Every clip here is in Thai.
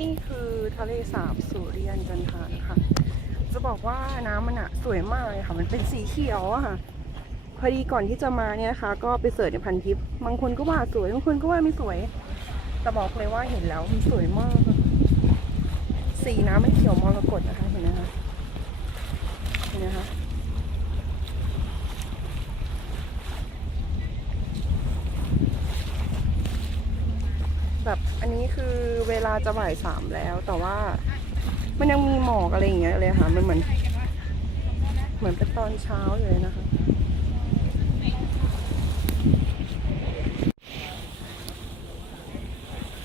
นี่คือทะเลสาบสุริยันจันทานะคะจะบอกว่าน้ำมันอะสวยมากเลยค่ะ มันเป็นสีเขียวอะค่ะ พอดีก่อนที่จะมาเนี่ยนะคะ ก็ไปเสิร์ชในพันทิป บางคนก็ว่าสวย บางคนก็ว่าไม่สวย แต่บอกเลยว่าเห็นแล้วมันสวยมาก สีน้ำมันเขียวมรกตนะคะ เห็นไหมคะ เห็นไหมคะ แบบ อันนี้คือเวลาจะบ่ายสามแล้ว แต่ว่ามันยังมีหมอกอะไรอย่างเงี้ยเลยค่ะ มันเหมือน เหมือนเป็นตอนเช้าอยู่เลยนะคะ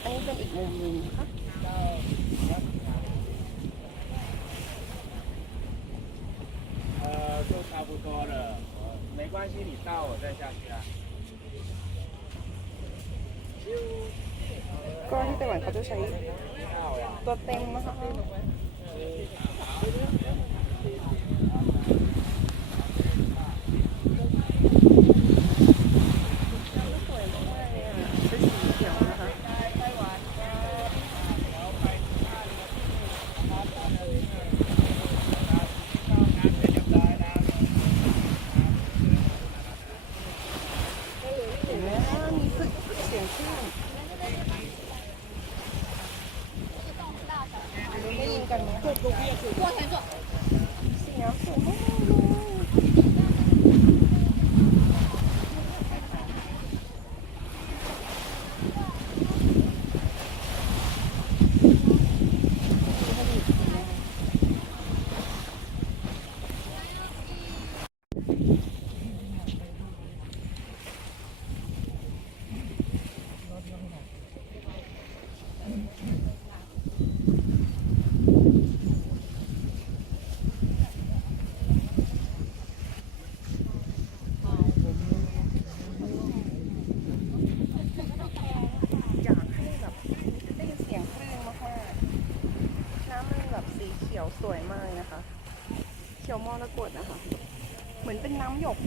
อันนี้เป็นอีกมุมหนึ่งนะคะ都差不多了，没关系，你到我再下去啊。 ก็ที่ไต้หวันเขาจะใช้ตัวเต็มนะคะสวยมากๆเลยอะเป็นสีเขียวนะคะ เห็นไหมคะมีสึกเสียงคลื่นได้ยินกันไหมคะเสียงสูงมากเลยอยากให้แบบได้ยินเสียงคลื่นมากๆน้ำมันแบบสีเขี ยวสวยมากนะคะ เขียวมรกตนะคะ เหมือนเป็นน้ำหยก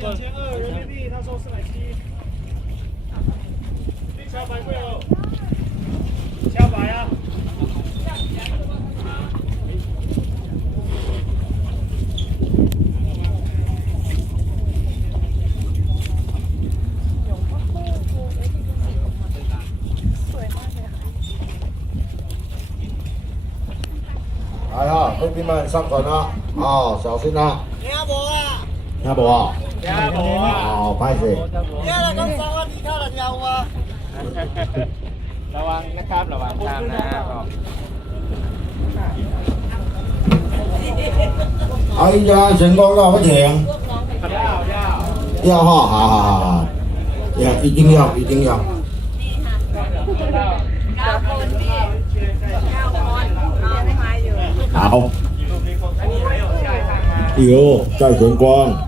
两千二人民币，他说四百七。小白贵哦，小白啊。 来啊，贵宾们上船啦！啊，小心啊！你阿伯啊， 要不啊？家婆啊， 哦，拍谁？ระวังนะครับระวังตามนะบอก 阿姨家成功要不请？ ย่าย่า 要哈，好好好好，要一定要一定要。 เก้าคนพี่เก้าคนน้องมาอยู่ 好，有在玄关。